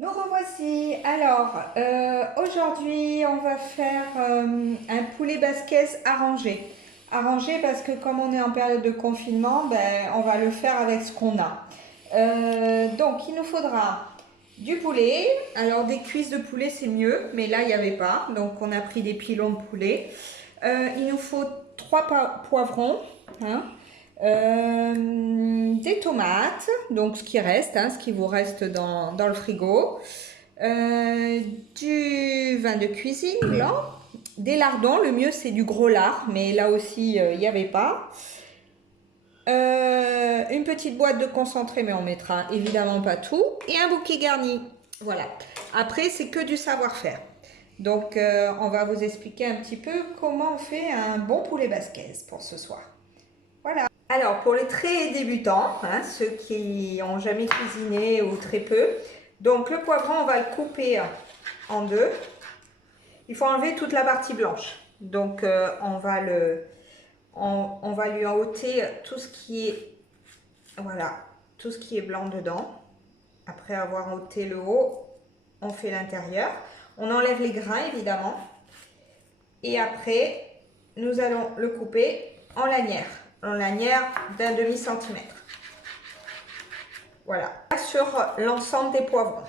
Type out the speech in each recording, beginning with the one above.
Nous revoici. Alors, aujourd'hui, on va faire un poulet basquez arrangé. Arrangé parce que comme on est en période de confinement, ben, on va le faire avec ce qu'on a. Donc, il nous faudra du poulet. Alors, des cuisses de poulet, c'est mieux, mais là, il n'y avait pas. Donc, on a pris des pilons de poulet. Il nous faut 3 poivrons, hein. Des tomates, donc ce qui reste, hein, ce qui vous reste dans le frigo, euh, du vin de cuisine blanc, des lardons, le mieux c'est du gros lard, mais là aussi il n'y avait pas. Une petite boîte de concentré, mais on mettra évidemment pas tout, et un bouquet garni. Voilà. Après, c'est que du savoir-faire. Donc, on va vous expliquer un petit peu comment on fait un bon poulet basquez pour ce soir. Voilà. Alors, pour les très débutants, hein, ceux qui n'ont jamais cuisiné ou très peu, donc le poivron, on va le couper en deux. Il faut enlever toute la partie blanche. Donc, on va lui ôter tout ce qui est, voilà, tout ce qui est blanc dedans. Après avoir ôté le haut, on fait l'intérieur. On enlève les grains, évidemment. Et après, nous allons le couper en lanière d'un demi-centimètre. Voilà, sur l'ensemble des poivrons.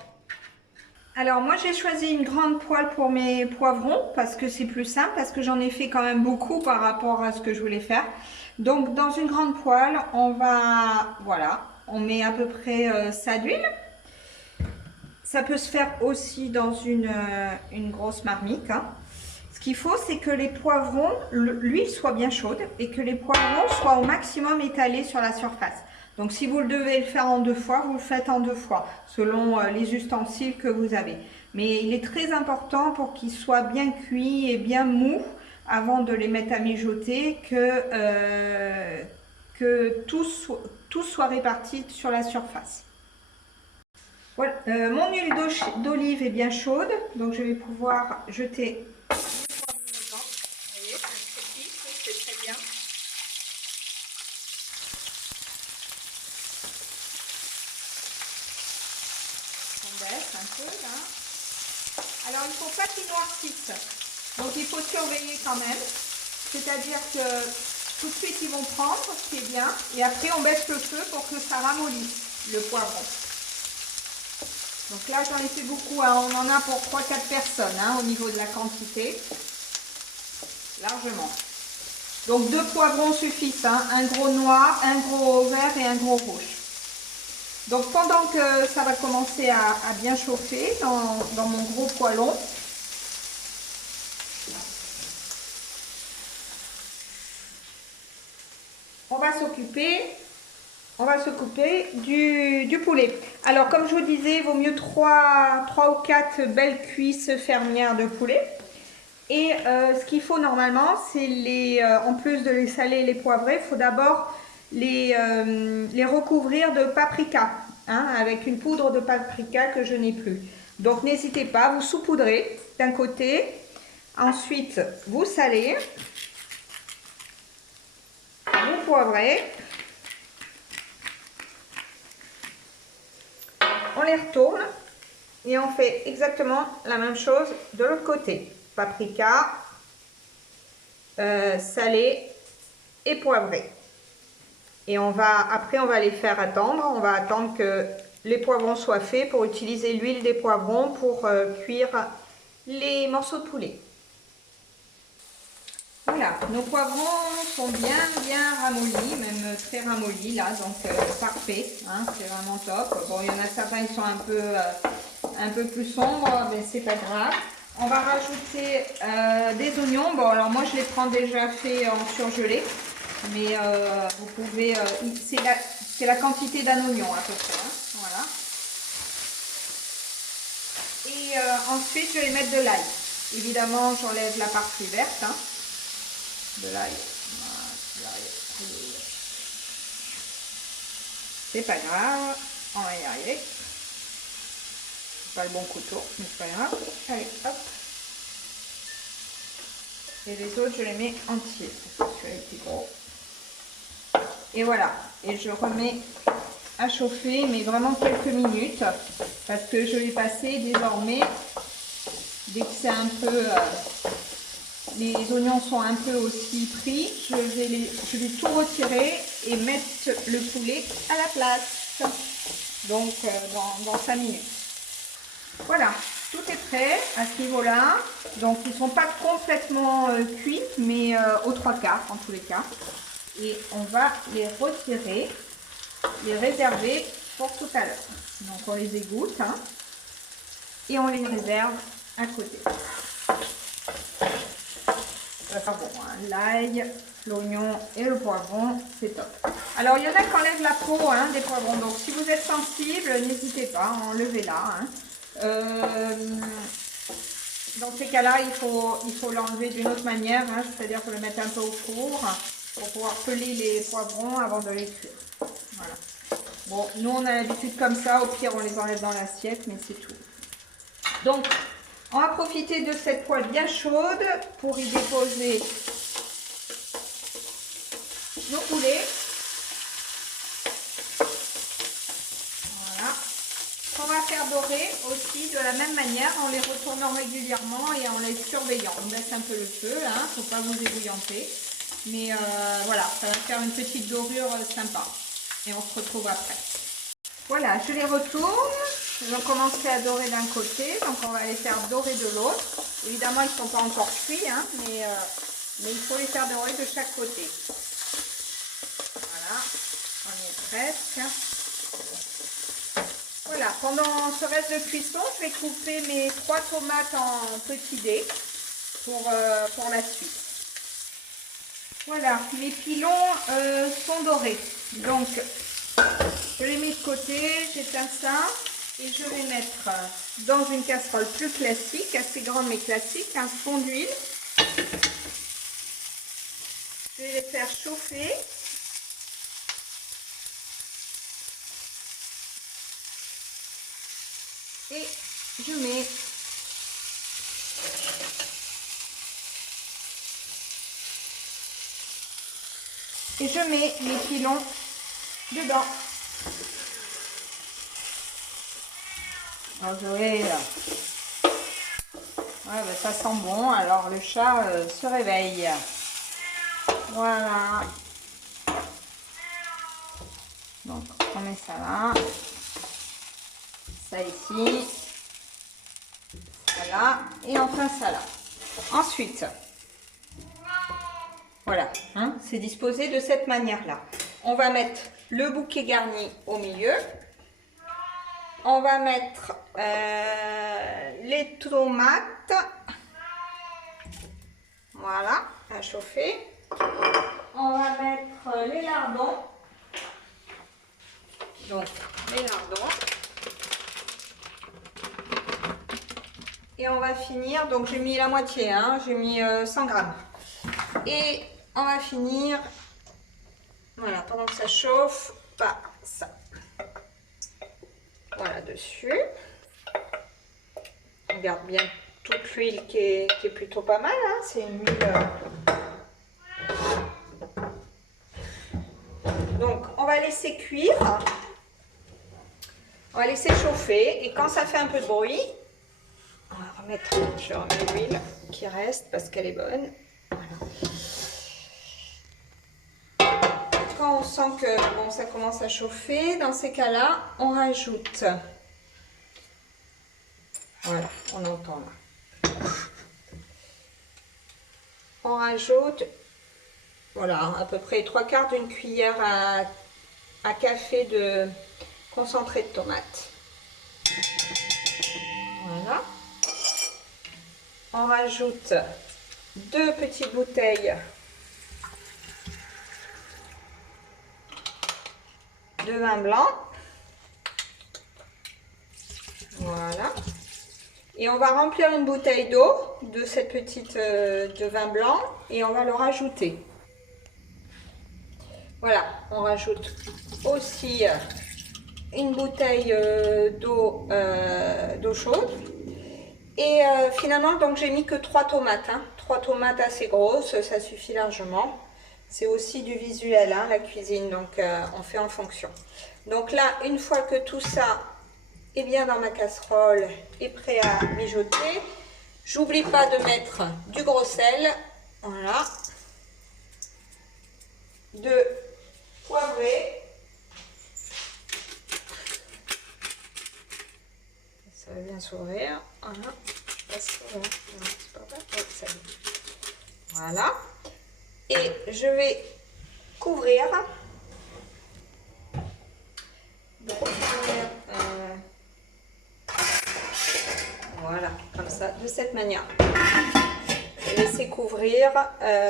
Alors moi j'ai choisi une grande poêle pour mes poivrons parce que c'est plus simple, parce que j'en ai fait quand même beaucoup par rapport à ce que je voulais faire. Donc dans une grande poêle, voilà, on met à peu près ça d'huile. Ça peut se faire aussi dans une grosse marmite, hein. Ce qu'il faut, c'est que les poivrons, l'huile soit bien chaude et que les poivrons soient au maximum étalés sur la surface. Donc si vous devez le faire en 2 fois, vous le faites en 2 fois, selon les ustensiles que vous avez. Mais il est très important pour qu'ils soient bien cuits et bien mous avant de les mettre à mijoter, que tout soit réparti sur la surface. Voilà, mon huile d'olive est bien chaude, donc je vais pouvoir jeter. Vous voyez, c'est très bien. On baisse un peu là. Alors il ne faut pas qu'ils noircissent. Donc il faut surveiller quand même. C'est-à-dire que tout de suite ils vont prendre, ce qui est bien. Et après on baisse le feu pour que ça ramollisse le poivron. Donc là j'en ai fait beaucoup, hein. On en a pour 3-4 personnes, hein, au niveau de la quantité. Largement. Donc 2 poivrons suffisent, hein, un gros noir, un gros vert et un gros rouge. Donc pendant que ça va commencer à bien chauffer dans mon gros poêlon, on va s'occuper du poulet. Alors comme je vous disais, il vaut mieux 3 ou 4 belles cuisses fermières de poulet. Et ce qu'il faut normalement, c'est en plus de les saler et les poivrer, il faut d'abord les recouvrir de paprika, hein, avec une poudre de paprika que je n'ai plus. Donc n'hésitez pas, vous saupoudrez d'un côté, ensuite vous salez, vous poivrez, on les retourne et on fait exactement la même chose de l'autre côté. Paprika, salé et poivré. Et après on va les faire attendre. On va attendre que les poivrons soient faits pour utiliser l'huile des poivrons pour cuire les morceaux de poulet. Voilà, nos poivrons sont bien ramollis, même très ramollis là, donc parfait, hein, c'est vraiment top. Bon, il y en a certains qui sont un peu plus sombres, mais c'est pas grave. On va rajouter des oignons. Bon, alors moi je les prends déjà faits en surgelé, mais vous pouvez, c'est la quantité d'un oignon à peu près, hein, voilà. Et ensuite je vais mettre de l'ail. Évidemment, j'enlève la partie verte, hein, de l'ail. C'est pas grave, on va y arriver. C'est pas le bon couteau, mais c'est pas grave. Allez, hop. Et les autres, je les mets entiers, parce que celui-là est plus gros. Et voilà, et je remets à chauffer, mais vraiment quelques minutes, parce que je vais passer désormais, dès que c'est un peu, les oignons sont un peu aussi pris, je vais tout retirer et mettre le poulet à la place, donc dans 5 minutes. Voilà, tout est prêt à ce niveau-là, donc ils ne sont pas complètement cuits, mais aux 3/4 en tous les cas. Et on va les retirer, les réserver pour tout à l'heure. Donc on les égoutte hein, et on les réserve à côté. Bon, hein, l'ail, l'oignon et le poivron, c'est top. Alors il y en a qui enlèvent la peau hein, des poivrons, donc si vous êtes sensible, n'hésitez pas, enlevez-la. Hein. Dans ces cas-là, il faut l'enlever d'une autre manière, hein, c'est-à-dire faut le mettre un peu au four pour pouvoir peler les poivrons avant de les cuire. Voilà. Bon, nous on a l'habitude comme ça, au pire on les enlève dans l'assiette, mais c'est tout. Donc, on va profiter de cette poêle bien chaude pour y déposer nos poulets. Voilà. On va faire dorer aussi de la même manière en les retournant régulièrement et en les surveillant. On baisse un peu le feu, hein, faut pas vous ébouillanter. Mais voilà, ça va faire une petite dorure sympa. Et on se retrouve après. Voilà, je les retourne. Ils ont commencé à dorer d'un côté, donc on va les faire dorer de l'autre. Évidemment, ils ne sont pas encore cuits, hein, mais il faut les faire dorer de chaque côté. Voilà, on y est presque. Voilà, pendant ce reste de cuisson, je vais couper mes 3 tomates en petits dés pour la suite. Voilà, mes pilons sont dorés. Donc, je les mets de côté, j'éteins ça et je vais mettre dans une casserole plus classique, assez grande mais classique, un fond d'huile. Je vais les faire chauffer. Et je mets mes pilons dedans. Oh Zoé, ouais, bah, ça sent bon, alors le chat se réveille. Voilà. Donc on met ça là. Ça ici, ça là, et enfin ça là. Ensuite, voilà, hein, c'est disposé de cette manière-là. On va mettre le bouquet garni au milieu. On va mettre les tomates, voilà, à chauffer. On va mettre les lardons. Donc, les lardons. Et on va finir, donc j'ai mis la moitié, hein, j'ai mis 100 grammes. Et on va finir, voilà, pendant que ça chauffe, par ça. Voilà, dessus. On garde bien toute l'huile qui est plutôt pas mal, hein, c'est une huile. Donc, on va laisser cuire. On va laisser chauffer. Et quand ça fait un peu de bruit, on va remettre, je remets l'huile qui reste parce qu'elle est bonne. Voilà. Quand on sent que bon, ça commence à chauffer, dans ces cas-là, on rajoute. Voilà, on entend là. On rajoute, voilà, à peu près 3/4 d'une cuillère à café de concentré de tomate. Voilà. On rajoute 2 petites bouteilles de vin blanc. Voilà. Et on va remplir une bouteille d'eau de cette petite de vin blanc et on va le rajouter. Voilà, on rajoute aussi une bouteille d'eau chaude. Et finalement, donc j'ai mis que 3 tomates, hein. 3 tomates assez grosses, ça suffit largement. C'est aussi du visuel, hein, la cuisine, donc on fait en fonction. Donc là, une fois que tout ça est bien dans ma casserole et prêt à mijoter, j'oublie pas de mettre du gros sel, voilà, de poivrer, ça va bien s'ouvrir, voilà, voilà, et je vais couvrir. Voilà, comme ça, de cette manière. Laisser couvrir.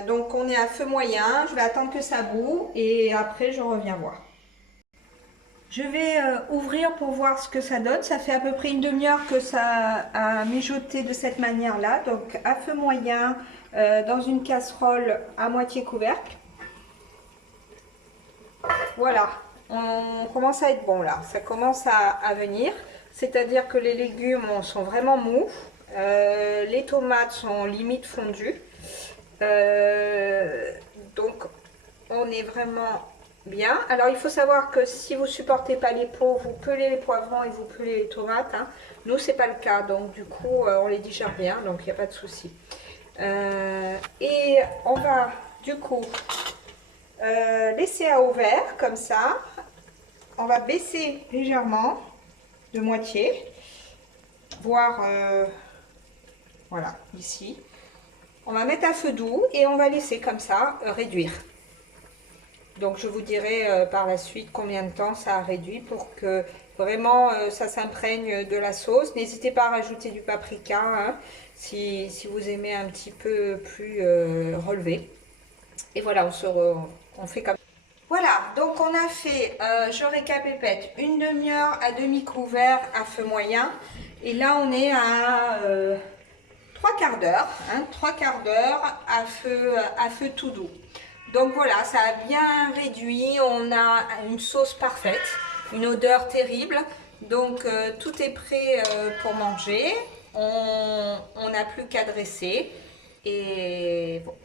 Donc on est à feu moyen. Je vais attendre que ça bout et après je reviens voir. Je vais ouvrir pour voir ce que ça donne. Ça fait à peu près une demi-heure que ça a mijoté de cette manière-là. Donc à feu moyen, dans une casserole à moitié couvercle. Voilà, on commence à être bon là. Ça commence à venir. C'est-à-dire que les légumes sont vraiment mous. Les tomates sont limite fondues. Donc on est vraiment bien. Alors il faut savoir que si vous supportez pas les peaux, vous pelez les poivrons et vous pelez les tomates, hein. Nous c'est pas le cas, donc du coup on les digère bien, donc il n'y a pas de souci. Et on va du coup laisser à eau vert comme ça. On va baisser légèrement de moitié, voire voilà, ici. On va mettre à feu doux et on va laisser comme ça réduire. Donc je vous dirai par la suite combien de temps ça a réduit pour que vraiment ça s'imprègne de la sauce. N'hésitez pas à rajouter du paprika, hein, si vous aimez un petit peu plus relevé. Et voilà, on fait comme ça. Voilà, donc on a fait, je récapépète, une demi-heure à demi couvert à feu moyen. Et là on est à 3/4 d'heure, hein, 3/4 d'heure à feu tout doux. Donc voilà, ça a bien réduit, on a une sauce parfaite, une odeur terrible. Donc tout est prêt pour manger, on n'a plus qu'à dresser. Et bon.